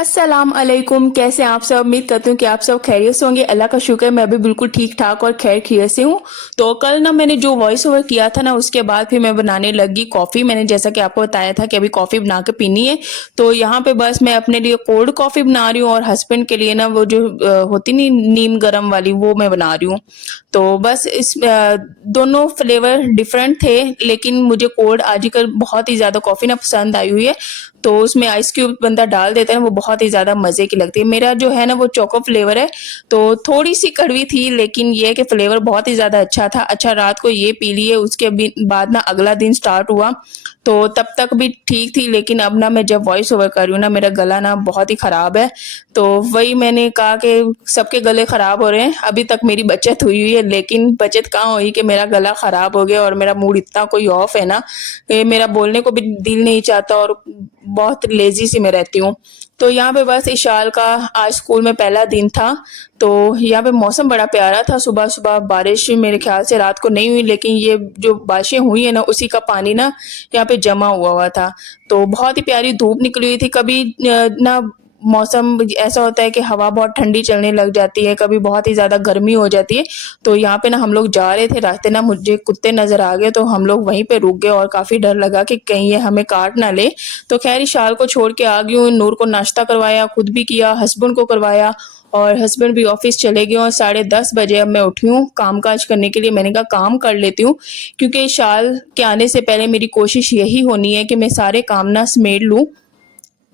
अस्सलाम अलैकुम। कैसे हैं आप सब? उम्मीद करती हूँ कि आप सब खैरियत से होंगे। अल्लाह का शुक्र है, मैं भी बिल्कुल ठीक ठाक और खैर खैरियत से हूँ। तो कल ना मैंने जो वॉइस ओवर किया था ना, उसके बाद फिर मैं बनाने लगी कॉफ़ी। मैंने जैसा कि आपको बताया था कि अभी कॉफ़ी बना के पीनी है। तो यहाँ पे बस मैं अपने लिए कोल्ड कॉफ़ी बना रही हूँ और हस्बैंड के लिए ना वो जो होती नहीं नीम गरम वाली, वो मैं बना रही हूँ। तो बस दोनों फ्लेवर डिफरेंट थे, लेकिन मुझे कोल्ड आजकल बहुत ही ज़्यादा कॉफ़ी ना पसंद आई हुई है। तो उसमें आइस क्यूब बंदा डाल देता है ना, वो बहुत ही ज़्यादा मज़े की लगती है। मेरा जो है ना वो चोको फ्लेवर है, तो थोड़ी-सी कड़वी थी, लेकिन ये है कि फ्लेवर बहुत ही ज़्यादा अच्छा था। अच्छा, रात को ये पी लिए, उसके बाद ना अगला दिन स्टार्ट हुआ, तो तब तक भी ठीक थी, लेकिन अब ना मैं जब वॉइस ओवर कर रही हूँ ना, मेरा गला ना बहुत ही ख़राब है। तो वही मैंने कहा कि सबके गले ख़राब हो रहे हैं, अभी तक मेरी बचत हुई हुई है, लेकिन बचत कहाँ हुई कि मेरा गला ख़राब हो गया और मेरा मूड इतना कोई ऑफ है ना, कि मेरा बोलने को भी दिल नहीं चाहता और बहुत लेज़ी सी मैं रहती हूँ। तो यहाँ पे बस इशाल का आज स्कूल में पहला दिन था, तो यहाँ पे मौसम बड़ा प्यारा था। सुबह-सुबह बारिश मेरे ख़्याल से रात को नहीं हुई, लेकिन ये जो बारिशें हुई है ना, उसी का पानी ना यहाँ पे जमा हुआ हुआ था। तो बहुत ही प्यारी धूप निकली हुई थी। कभी ना मौसम ऐसा होता है कि हवा बहुत ठंडी चलने लग जाती है, कभी बहुत ही ज़्यादा गर्मी हो जाती है। तो यहाँ पे ना हम लोग जा रहे थे, रास्ते ना मुझे कुत्ते नज़र आ गए, तो हम लोग वहीं पे रुक गए और काफ़ी डर लगा कि कहीं ये हमें काट ना ले। तो खैर इशाल को छोड़ के आ गई हूँ, नूर को नाश्ता करवाया, खुद भी किया, हस्बैंड को करवाया और हस्बैंड भी ऑफिस चले गए और 10:30 बजे अब मैं उठी हूँ काम-काज करने के लिए। मैंने कहा काम कर लेती हूँ, क्योंकि इशाल के आने से पहले मेरी कोशिश यही होनी है कि मैं सारे काम ना समेट लूँ,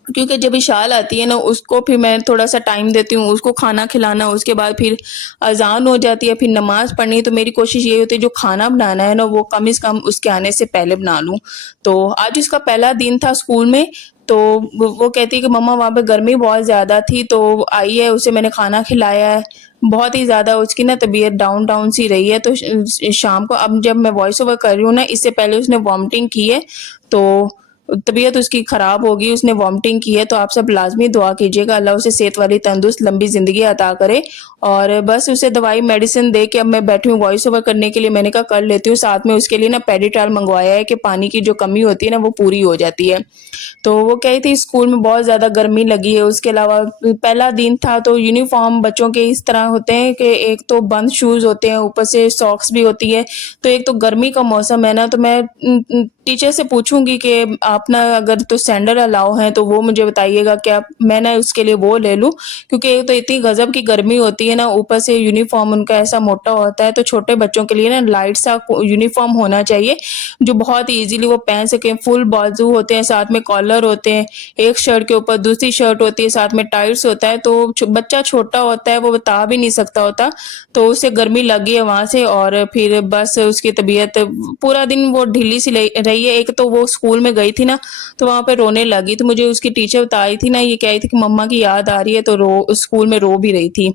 क्योंकि जब इशाल आती है ना, उसको फिर मैं थोड़ा-सा टाइम देती हूँ, उसको खाना खिलाना, उसके बाद फिर अज़ान हो जाती है, फिर नमाज़ पढ़नी है, तो मेरी कोशिश यही होती है जो खाना बनाना है ना, वो कम से कम उसके आने से पहले बना लूँ। तो आज उसका पहला दिन था स्कूल में, तो वो कहती है कि मम्मा वहाँ पे गर्मी बहुत ज़्यादा थी, तो आई है, उसे मैंने खाना खिलाया है। बहुत ही ज़्यादा उसकी ना तबीयत डाउन-डाउन सी रही है, तो शाम को अब जब मैं वॉइस ओवर कर रही हूँ ना, इससे पहले उसने वॉमिटिंग की है, तो तबीयत उसकी ख़राब हो गई, उसने वॉमिटिंग की है, तो आप सब लाज़मी दुआ कीजिएगा, अल्लाह उसे सेहत वाली तंदुरुस्त लंबी ज़िंदगी अता करे। और बस उसे दवाई मेडिसिन दे के अब मैं बैठी हूँ वॉइस ओवर करने के लिए। मैंने कहा कर लेती हूँ, साथ में उसके लिए ना पेडिट्राल मंगवाया है कि पानी की जो कमी होती है ना, वो पूरी हो जाती है। तो वो कह रही थी स्कूल में बहुत ज़्यादा गर्मी लगी है, उसके अलावा पहला दिन था, तो यूनिफ़ॉर्म बच्चों के इस तरह होते हैं कि एक तो बंद शूज़ होते हैं, ऊपर से सॉक्स भी होती है। तो एक तो गर्मी का मौसम है ना, तो मैं टीचर से पूछूँगी कि आप ना अगर तो सैंडल अलाउ हैं, तो वो मुझे बताइएगा, क्या मैं ना उसके लिए वो ले लूँ? क्योंकि एक तो इतनी गज़ब की गर्मी होती है ना, ऊपर से यूनिफ़ॉर्म उनका ऐसा मोटा होता है, तो छोटे बच्चों के लिए ना लाइट सा यूनिफ़ॉर्म होना चाहिए, जो बहुत ही ईज़िली वो पहन सकें। फुल बाजू होते हैं, साथ में कॉलर होते हैं, एक शर्ट के ऊपर दूसरी शर्ट होती है, साथ में टाइट्स होता है, तो बच्चा छोटा होता है, वो बता भी नहीं सकता होता, तो उसे गर्मी लगी है वहाँ से और फिर बस उसकी तबीयत पूरा दिन वो ढीली सी रही है। एक तो वो स्कूल में गई थी ना, तो वहाँ पे रोने लगी, तो मुझे उसकी टीचर बता रही थी ना, ये कह रही थी कि मम्मा की याद आ रही है, तो स्कूल में रो भी रही थी।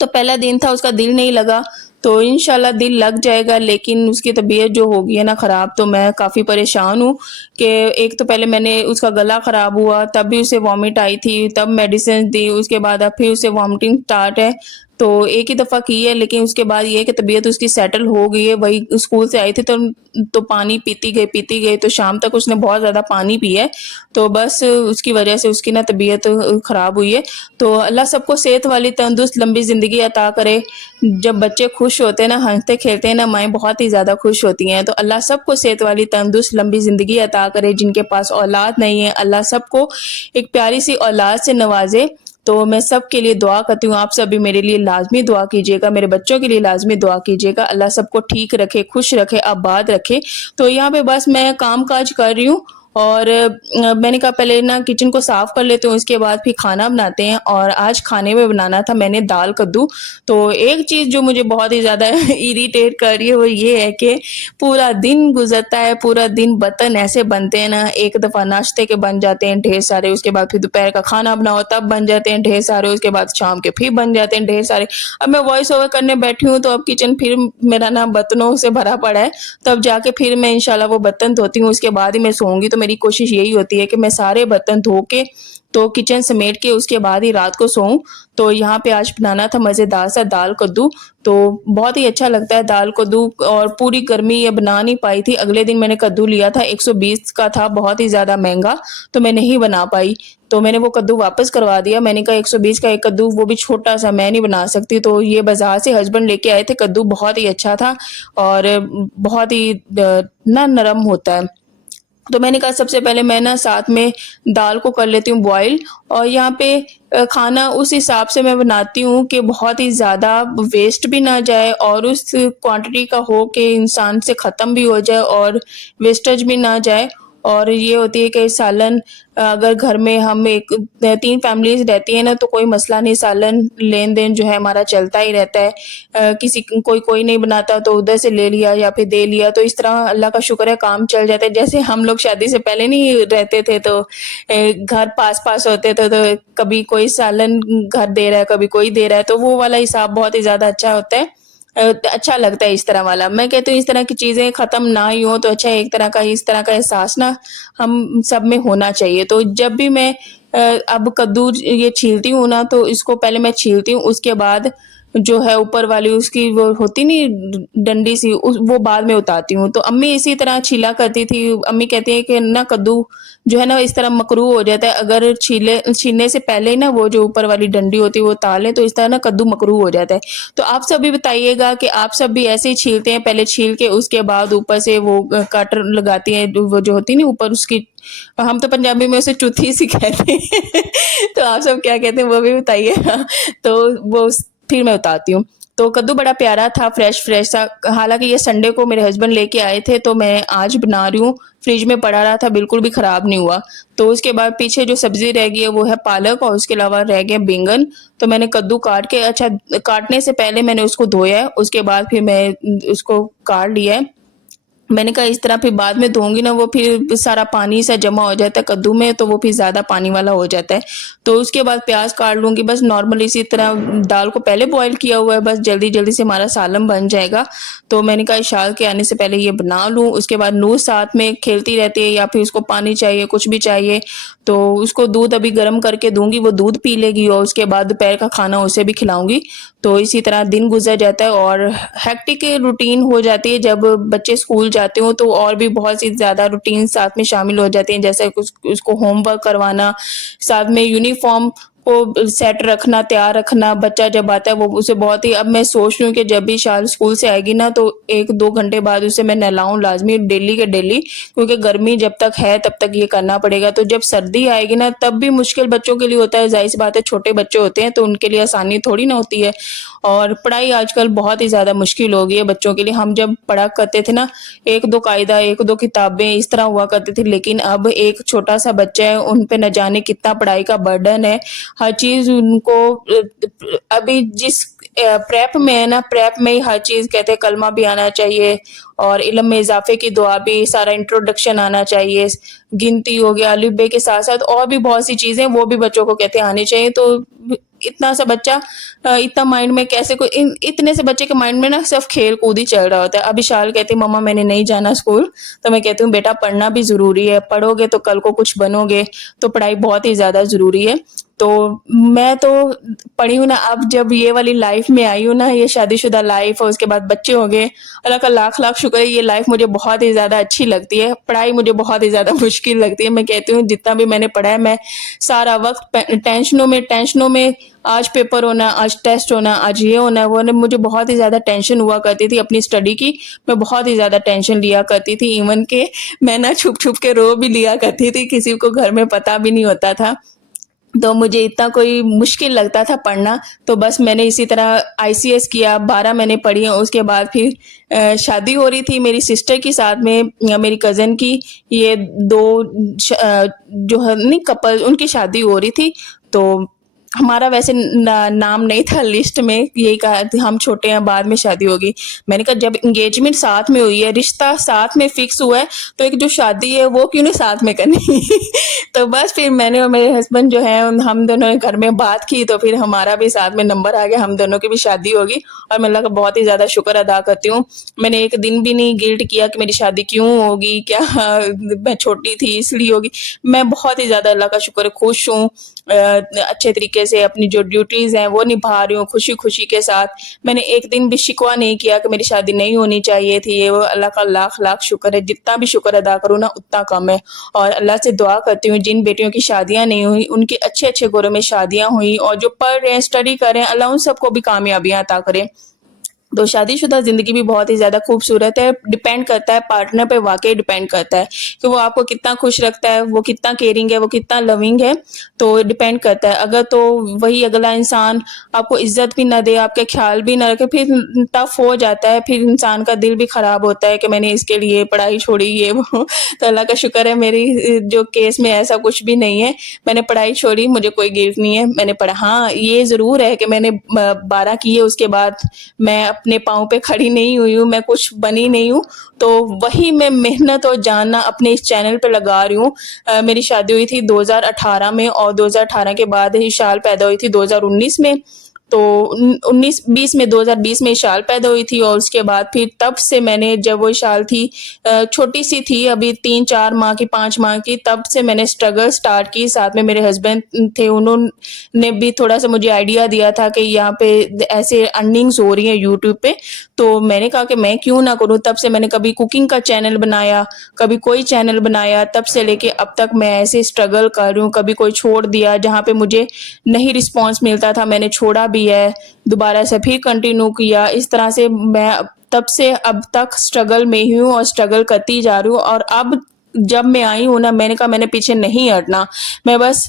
तो पहला दिन था, उसका दिल नहीं लगा, तो इंशाल्लाह दिल लग जाएगा, लेकिन उसकी तबीयत जो हो गई है ना ख़राब, तो मैं काफ़ी परेशान हूँ कि एक तो पहले मैंने उसका गला ख़राब हुआ, तब भी उसे वॉमिट आई थी, तब मेडिसिन दी, उसके बाद अब फिर उसे वॉमिटिंग स्टार्ट है। तो एक ही दफ़ा की है, लेकिन उसके बाद ये है कि तबीयत उसकी सेटल हो गई है। वही स्कूल से आई थी, तो पानी पीती गई, तो शाम तक उसने बहुत ज़्यादा पानी पिया है, तो बस उसकी वजह से उसकी ना तबीयत ख़राब हुई है। तो अल्लाह सबको सेहत वाली तंदुरुस्त लंबी ज़िंदगी अता करे। जब बच्चे खुश होते हैं ना, हँसते खेलते हैं ना, माएँ बहुत ही ज़्यादा खुश होती हैं। तो अल्लाह सबको सेहत वाली तंदुरुस्त लंबी ज़िंदगी अता करे। जिनके पास औलाद नहीं है, अल्लाह सबको एक प्यारी सी औलाद से नवाज़े। तो मैं सबके लिए दुआ करती हूँ, आप सभी मेरे लिए लाज़मी दुआ कीजिएगा, मेरे बच्चों के लिए लाज़मी दुआ कीजिएगा। अल्लाह सबको ठीक रखे, खुश रखे, आबाद रखे। तो यहाँ पे बस मैं काम-काज कर रही हूँ और मैंने कहा पहले ना किचन को साफ़ कर लेती हूँ, उसके बाद फिर खाना बनाते हैं। और आज खाने में बनाना था मैंने दाल कद्दू। तो एक चीज़ जो मुझे बहुत ही ज़्यादा इरिटेट कर रही है, वो ये है कि पूरा दिन गुज़रता है, पूरा दिन बर्तन ऐसे बनते हैं ना, एक दफ़ा नाश्ते के बन जाते हैं ढेर सारे, उसके बाद फिर दोपहर का खाना बनाओ तब बन जाते हैं ढेर सारे, उसके बाद शाम के फिर बन जाते हैं ढेर सारे। अब मैं वॉइस ओवर करने बैठी हूँ, तो अब किचन फिर मेरा ना बर्तनों से भरा पड़ा है, तब जाके फिर मैं इंशाल्लाह वो बर्तन धोती हूँ, उसके बाद ही मैं सोऊँगी। तो मेरी कोशिश यही होती है कि मैं सारे बर्तन धो के तो किचन समेट के उसके बाद ही रात को सोऊँ। तो यहाँ पे आज बनाना था मज़ेदार सा दाल कद्दू, तो बहुत ही अच्छा लगता है दाल कद्दू और पूरी गर्मी ये बना नहीं पाई थी। अगले दिन मैंने कद्दू लिया था 120 का था, बहुत ही ज़्यादा महँगा, तो मैं नहीं बना पाई। तो मैंने वो कद्दू वापस करवा दिया। मैंने कहा 120 का एक कद्दू, वो भी छोटा-सा, मैं नहीं बना सकती। तो ये बाज़ार से हस्बैंड लेके आए थे कद्दू, बहुत ही अच्छा था और बहुत ही ना नरम होता है। तो मैंने कहा सबसे पहले मैं ना साथ में दाल को कर लेती हूँ बॉयल, और यहाँ पे खाना उस हिसाब से मैं बनाती हूँ कि बहुत ही ज़्यादा वेस्ट भी ना जाए और उस क्वांटिटी का हो कि इंसान से ख़त्म भी हो जाए और वेस्टेज भी ना जाए। और ये होती है कि सालन, अगर घर में हम 3 फैमिलीज़ रहती हैं ना, तो कोई मसला नहीं, सालन लेन-देन जो है हमारा चलता ही रहता है। किसी कोई नहीं बनाता तो उधर से ले लिया या फिर दे लिया, तो इस तरह अल्लाह का शुक्र है काम चल जाता है। जैसे हम लोग शादी से पहले नहीं रहते थे, तो घर पास-पास होते थे, तो कभी कोई सालन घर दे रहा है, कभी कोई दे रहा है, तो वो वाला हिसाब बहुत ही ज़्यादा अच्छा होता है। अच्छा लगता है इस तरह वाला। मैं कहती हूँ इस तरह की चीज़ें ख़त्म ना ही हो तो अच्छा है, एक तरह का इस तरह का एहसास ना हम सब में होना चाहिए। तो जब भी मैं अब कद्दू ये छीलती हूँ ना, तो इसको पहले मैं छीलती हूँ, उसके बाद जो है ऊपर वाली उसकी वो होती नहीं डंडी सी, उस वो बाद में उतारती हूँ। तो अम्मी इसी तरह छीला करती थी। अम्मी कहती हैं कि ना कद्दू जो है ना इस तरह मकरूह हो जाता है, अगर छीलने से पहले ही ना वो जो ऊपर वाली डंडी होती है वो उतार लें, तो इस तरह ना कद्दू मकरूह हो जाता है। तो आप सब भी बताइएगा कि आप सब भी ऐसे ही छीलते हैं, पहले छील के उसके बाद ऊपर से वो कटर लगाती हैं, वो जो होती है ना ऊपर उसकी, हम तो पंजाबी में उसे चुथी सी कहते हैं। तो आप सब क्या कहते हैं वो भी बताइएगा। तो वो फिर मैं उतारती हूँ। तो कद्दू बड़ा प्यारा था, फ्रेश-फ्रेश सा। हालाँकि ये संडे को मेरे हस्बैंड लेके आए थे, तो मैं आज बना रही हूँ। फ्रिज में पड़ा रहा था, बिल्कुल भी खराब नहीं हुआ। तो उसके बाद पीछे जो सब्ज़ी रह गई है वो है पालक, और उसके अलावा रह गए बैंगन। तो मैंने कद्दू काट के, अच्छा काटने से पहले मैंने उसको धोया है, उसके बाद फिर मैं उसको काट लिया है। मैंने कहा इस तरह फिर बाद में धोऊँगी ना, वो फिर सारा पानी सा जमा हो जाता है कद्दू में, तो वो फिर ज़्यादा पानी वाला हो जाता है। तो उसके बाद प्याज़ काट लूँगी, बस नॉर्मल इसी तरह दाल को पहले बॉयल किया हुआ है, बस जल्दी-जल्दी से हमारा सालन बन जाएगा। तो मैंने कहा इशाल के आने से पहले ये बना लूँ, उसके बाद नूह साथ में खेलती रहती है, या फिर उसको पानी चाहिए, कुछ भी चाहिए, तो उसको दूध अभी गरम करके दूँगी, वो दूध पी लेगी और उसके बाद दोपहर का खाना उसे भी खिलाऊँगी। तो इसी तरह दिन गुज़र जाता है और हेक्टिक रूटीन हो जाती है जब बच्चे स्कूल जाते हो, तो और भी बहुत सी ज़्यादा रूटीन साथ में शामिल हो जाती हैं, जैसे कुछ उसको होमवर्क करवाना, साथ में यूनिफ़ॉर्म को सेट रखना, तैयार रखना। बच्चा जब आता है वो उसे बहुत ही, अब मैं सोच रही हूँ कि जब भी शाल स्कूल से आएगी ना, तो 1-2 घंटे बाद उसे मैं नहलाऊँ लाज़मी डेली के डेली, क्योंकि गर्मी जब तक है तब तक ये करना पड़ेगा। तो जब सर्दी आएगी ना, तब भी मुश्किल बच्चों के लिए होता है, ज़ाहिर-सी बात है, छोटे बच्चे होते हैं तो उनके लिए आसानी थोड़ी ना होती है। और पढ़ाई आजकल बहुत ही ज़्यादा मुश्किल हो गई है बच्चों के लिए। हम जब पढ़ा करते थे ना, 1-2 कायदा, 1-2 किताबें इस तरह हुआ करती थी, लेकिन अब एक छोटा-सा बच्चा है, उन पे न जाने कितना पढ़ाई का बर्डन है। हर चीज़ उनको अभी जिस प्रेप में है ना, प्रेप में ही हर चीज़ कहते हैं, कलमा भी आना चाहिए और इल्म में इज़ाफ़े की दुआ भी, सारा इंट्रोडक्शन आना चाहिए, गिनती हो गया, अलिफ बे के साथ-साथ और भी बहुत सी चीज़ें वो भी बच्चों को कहते हैं आनी चाहिए। तो इतना सा बच्चा इतना माइंड में कैसे कोई इतने से बच्चे के माइंड में ना सिर्फ़ खेल-कूद ही चल रहा होता है। अब विशाल कहती है मम्मा मैंने नहीं जाना स्कूल, तो मैं कहती हूँ बेटा पढ़ना भी ज़रूरी है, पढ़ोगे तो कल को कुछ बनोगे, तो पढ़ाई बहुत ही ज़्यादा ज़रूरी है। तो मैं तो पढ़ी हूँ ना, अब जब ये वाली लाइफ़ में आई हूँ ना, ये शादीशुदा लाइफ़ और उसके बाद बच्चे हो गए, अल्लाह का लाख-लाख शुक्र है, ये लाइफ़ मुझे बहुत ही ज़्यादा अच्छी लगती है। पढ़ाई मुझे बहुत ही ज़्यादा मुश्किल लगती है। मैं कहती हूँ जितना भी मैंने पढ़ा है, मैं सारा वक़्त टेंशनों में, आज पेपर होना, आज टेस्ट होना, आज ये होना, वो होना, मुझे बहुत ही ज़्यादा टेंशन हुआ करती थी अपनी स्टडी की। मैं बहुत ही ज़्यादा टेंशन लिया करती थी, इवन के मैं ना छुप-छुप के रो भी लिया करती थी, किसी को घर में पता भी नहीं होता था। तो मुझे इतना कोई मुश्किल लगता था पढ़ना, तो बस मैंने इसी तरह आईसीएस किया, 12 महीने पढ़ी, और उसके बाद फिर शादी हो रही थी मेरी सिस्टर की साथ में, मेरी कज़न की। ये 2 जो है नहीं कपल, उनकी शादी हो रही थी, तो हमारा वैसे नाम नहीं था लिस्ट में, यही कहा कि हम छोटे हैं, बाद में शादी होगी। मैंने कहा जब एंगेजमेंट साथ में हुई है, रिश्ता साथ में फिक्स हुआ है, तो एक जो शादी है वो क्यों नहीं साथ में करनी। तो बस फिर मैंने और मेरे हस्बैंड जो है हम दोनों ने घर में बात की, तो फिर हमारा भी साथ में नंबर आ गया, हम दोनों की भी शादी होगी। और मैं अल्लाह का बहुत ही ज़्यादा शुक्र अदा करती हूँ। मैंने एक दिन भी नहीं गिल्ट किया कि मेरी शादी क्यों होगी, क्या मैं छोटी थी इसलिए होगी। मैं बहुत ही ज़्यादा अल्लाह का शुक्र है, खुश हूँ। अच्छे तरीके से अपनी जो ड्यूटीज़ हैं वो निभा रही हूँ खुशी-खुशी के साथ। मैंने एक दिन भी शिकवा नहीं किया कि मेरी शादी नहीं होनी चाहिए थी। ये वो अल्लाह का लाख-लाख शुक्र है, जितना भी शुक्र अदा करूँ ना उतना कम है। और अल्लाह से दुआ करती हूँ जिन बेटियों की शादियाँ नहीं हुई, उनकी अच्छे-अच्छे घरों में शादियाँ हुई, और जो पढ़ रहे हैं, स्टडी कर रहे हैं, अल्लाह उन सबको भी कामयाबियाँ अता करे। तो शादीशुदा ज़िंदगी भी बहुत ही ज़्यादा खूबसूरत है, डिपेंड करता है पार्टनर पे, वाक़ई डिपेंड करता है कि वो आपको कितना खुश रखता है, वो कितना केयरिंग है, वो कितना लविंग है, तो डिपेंड करता है। अगर तो वही अगला इंसान आपको इज़्ज़त भी ना दे, आपका ख़्याल भी ना रखे, फिर टफ़ हो जाता है, फिर इंसान का दिल भी ख़राब होता है कि मैंने इसके लिए पढ़ाई छोड़ी, ये वो। तो अल्लाह का शुक्र है मेरी जो केस में ऐसा कुछ भी नहीं है। मैंने पढ़ाई छोड़ी, मुझे कोई गिल्ट नहीं है, मैंने पढ़ा। हाँ, ये ज़रूर है कि मैंने 12 किए, उसके बाद मैं अपने पाँव पे खड़ी नहीं हुई हूँ, मैं कुछ बनी नहीं हूँ, तो वही मैं मेहनत और जान अपने इस चैनल पे लगा रही हूँ। मेरी शादी हुई थी 2018 में, और 2018 के बाद इशाल पैदा हुई थी 2019 में। तो 19-20 में, 2020 में इशाल पैदा हुई थी, और उसके बाद फिर तब से मैंने, जब वो इशाल थी छोटी-सी थी, अभी 3-4 माह की, 5 माह की, तब से मैंने स्ट्रगल स्टार्ट की। साथ में मेरे हस्बैंड थे, उन्होंने भी थोड़ा-सा मुझे आइडिया दिया था कि यहाँ पे ऐसे अर्निंग्स हो रही हैं यूट्यूब पे, तो मैंने कहा कि मैं क्यों ना करूँ। तब से मैंने कभी कुकिंग का चैनल बनाया, कभी कोई चैनल बनाया, तब से लेके अब तक मैं ऐसे स्ट्रगल कर रही हूँ। कभी कोई छोड़ दिया, जहाँ पे मुझे नहीं रिस्पॉन्स मिलता था, मैंने छोड़ा भी है, दोबारा से फिर कंटिन्यू किया। इस तरह से मैं तब से अब तक स्ट्रगल में ही हूँ और स्ट्रगल करती जा रही हूँ। और अब जब मैं आई हूँ ना, मैंने कहा मैंने पीछे नहीं हटना, मैं बस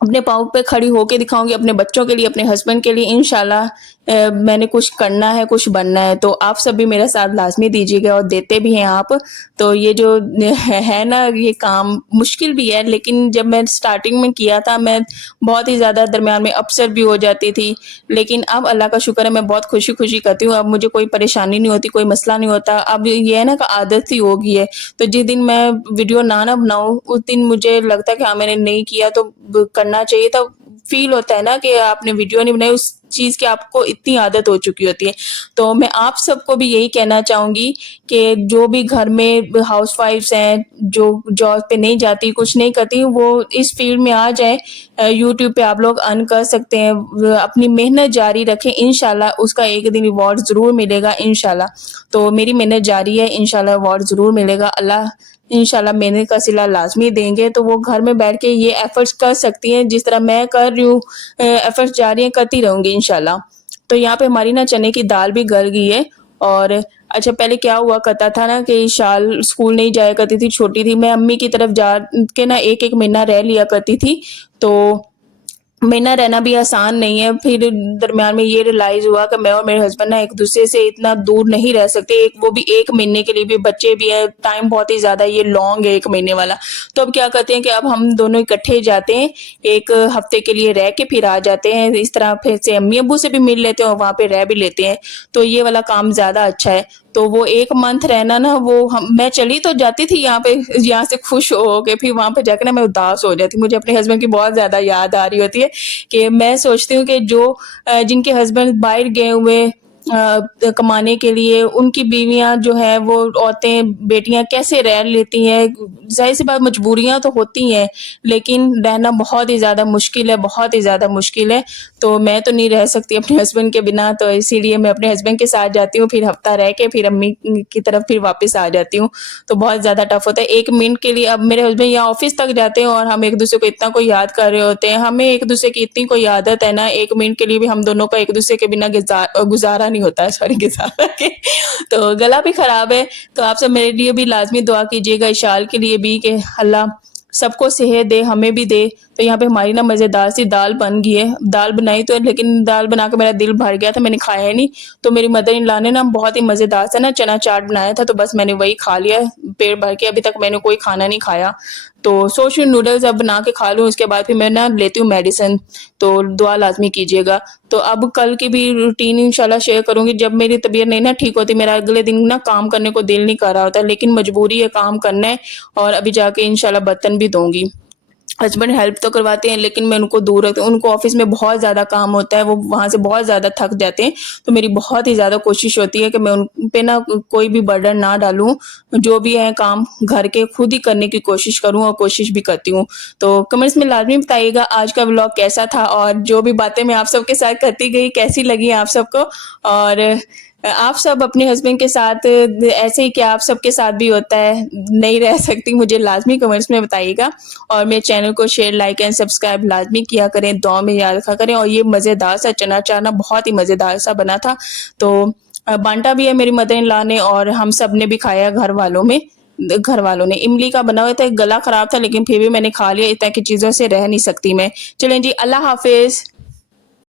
अपने पाँव पे खड़ी होके दिखाऊँगी, अपने बच्चों के लिए, अपने हस्बैंड के लिए। इंशाल्लाह मैंने कुछ करना है, कुछ बनना है, तो आप सब भी मेरा साथ लाज़मी दीजिएगा, और देते भी हैं आप। तो ये जो है ना, ये काम मुश्किल भी है, लेकिन जब मैं स्टार्टिंग में किया था, मैं बहुत ही ज़्यादा दरमियान में अपसेट भी हो जाती थी। लेकिन अब अल्लाह का शुक्र है, मैं बहुत खुशी-खुशी करती हूँ, अब मुझे कोई परेशानी नहीं होती, कोई मसला नहीं होता। अब ये है ना कि आदत सी हो गई है, तो जिस दिन मैं वीडियो ना बनाऊँ, उस दिन मुझे लगता है कि हाँ, मैंने नहीं किया तो करना चाहिए था। फील होता है ना कि आपने वीडियो नहीं बनाई, उस चीज़ की आपको इतनी आदत हो चुकी होती है। तो मैं आप सबको भी यही कहना चाहूँगी कि जो भी घर में हाउसवाइफ्स हैं, जो जॉब पे नहीं जाती, कुछ नहीं करती, वो इस फील्ड में आ जाएँ। यूट्यूब पे आप लोग अर्न कर सकते हैं। अपनी मेहनत जारी रखें, इंशाल्लाह उसका एक दिन रिवॉर्ड ज़रूर मिलेगा, इंशाल्लाह। तो मेरी मेहनत जारी है, इंशाल्लाह रिवॉर्ड ज़रूर मिलेगा। अल्लाह इंशाल्लाह मेहनत का सिला लाज़मी देंगे, तो वो घर में बैठ के ये एफ़र्ट्स कर सकती हैं, जिस तरह मैं कर रही हूँ। एफ़र्ट्स जारी हैं, करती रहूँगी इंशाल्लाह। तो यहाँ पे हमारी ना चने की दाल भी गल गई है। और अच्छा, पहले क्या हुआ करता था ना कि शाल स्कूल नहीं जाया करती थी, छोटी थी, मैं अम्मी की तरफ जा के ना 1-1 महीना रह लिया करती थी। तो महीना रहना भी आसान नहीं है। फिर दरमियान में ये रियलाइज़ हुआ कि मैं और मेरे हस्बैंड ना एक-दूसरे से इतना दूर नहीं रह सकते, एक वो भी 1 महीने के लिए भी, बच्चे भी हैं, टाइम बहुत ही ज़्यादा ये लॉन्ग है 1 महीने वाला। तो अब क्या करते हैं कि अब हम दोनों इकट्ठे जाते हैं, 1 हफ्ते के लिए रह के फिर आ जाते हैं। इस तरह फिर से अम्मी-अब्बू से भी मिल लेते हैं और वहाँ पे रह भी लेते हैं। तो ये वाला काम ज़्यादा अच्छा है। तो वो 1 मंथ रहना ना, वो हम मैं चली तो जाती थी यहाँ पे, यहाँ से खुश हो के, फिर वहाँ पे जाके ना मैं उदास हो जाती हूँ। मुझे अपने हस्बैंड की बहुत ज़्यादा याद आ रही होती है कि मैं सोचती हूँ कि जो जिनके हस्बैंड बाहर गए हुए कमाने के लिए, उनकी बीवियाँ जो हैं, वो औरतें, बेटियाँ कैसे रह लेती हैं। ज़ाहिर-सी बात, मजबूरियाँ तो होती हैं, लेकिन रहना बहुत ही ज़्यादा मुश्किल है, बहुत ही ज़्यादा मुश्किल है। तो मैं तो नहीं रह सकती अपने हस्बैंड के बिना, तो इसीलिए मैं अपने हस्बैंड के साथ जाती हूँ, फिर हफ्ता रह के फिर अम्मी की तरफ फिर वापस आ जाती हूँ। तो बहुत ज़्यादा टफ होता है। 1 मिनट के लिए अब मेरे हस्बैंड यहाँ ऑफिस तक जाते हैं और हम एक-दूसरे को इतना कोई याद कर रहे होते हैं। हमें एक-दूसरे की इतनी कोई आदत है ना, 1 मिनट के लिए भी हम दोनों का एक-दूसरे के बिना गुज़ारा नहीं होता है, सॉरी, गुज़ारा के तो गला भी खराब है। तो आप सब मेरे लिए भी लाज़मी दुआ कीजिएगा, इशाल के लिए भी, कि अल्लाह सबको सेहत दे, हमें भी दे, तो यहाँ पे हमारी ना मज़ेदार सी दाल बन गई है। दाल बनाई तो लेकिन दाल बना के मेरा दिल भर गया था, मैंने खाया ही नहीं। तो मेरी मदर इन लॉ ने ना बहुत ही मज़ेदार सा ना चना चाट बनाया था, तो बस मैंने वही खा लिया पेट भर के। अभी तक मैंने कोई खाना नहीं खाया। तो सोच रही हूँ नूडल्स अब बना के खा लूँ, उसके बाद फिर मैं ना लेती हूँ मेडिसिन, तो दुआ लाज़मी कीजिएगा। तो अब कल की भी रूटीन इंशाल्लाह शेयर करूँगी। जब मेरी तबीयत नहीं ना ठीक होती, मेरा अगले दिन ना काम करने को दिल नहीं कर रहा होता, लेकिन मजबूरी है, काम करना है और अभी जाके इंशाल्लाह बर्तन भी धोऊँगी। हस्बैंड हेल्प तो करवाते हैं, लेकिन मैं उनको दूर रखती हूँ। उनको ऑफिस में बहुत ज़्यादा काम होता है, वो वहाँ से बहुत ज़्यादा थक जाते हैं। तो मेरी बहुत ही ज़्यादा कोशिश होती है कि मैं उन पे ना कोई भी बर्डन ना डालूँ। जो भी है काम घर के खुद ही करने की कोशिश करूँ और कोशिश भी करती हूँ। तो कमेंट्स में लाज़मी बताइएगा आज का व्लॉग कैसा था और जो भी बातें मैं आप सबके साथ करती गई कैसी लगी आप सबको। और आप सब अपने हस्बैंड के साथ ऐसे ही क्या आप सबके साथ भी होता है? नहीं रह सकती, मुझे लाज़मी कमेंट्स में बताइएगा। और मेरे चैनल को शेयर, लाइक एंड सब्सक्राइब लाज़मी किया करें, दुआ में याद रखा करें। और ये मज़ेदार सा चना चाट ना बहुत ही मज़ेदार सा बना था। तो बाँटा भी है मेरी मदर इन लॉ ने और हम सब ने भी खाया घर वालों ने। इमली का बना हुआ था, गला खराब था, लेकिन फिर भी मैंने खा लिया। इस तरह की चीज़ों से रह नहीं सकती मैं। चलें जी, अल्लाह हाफ़िज़।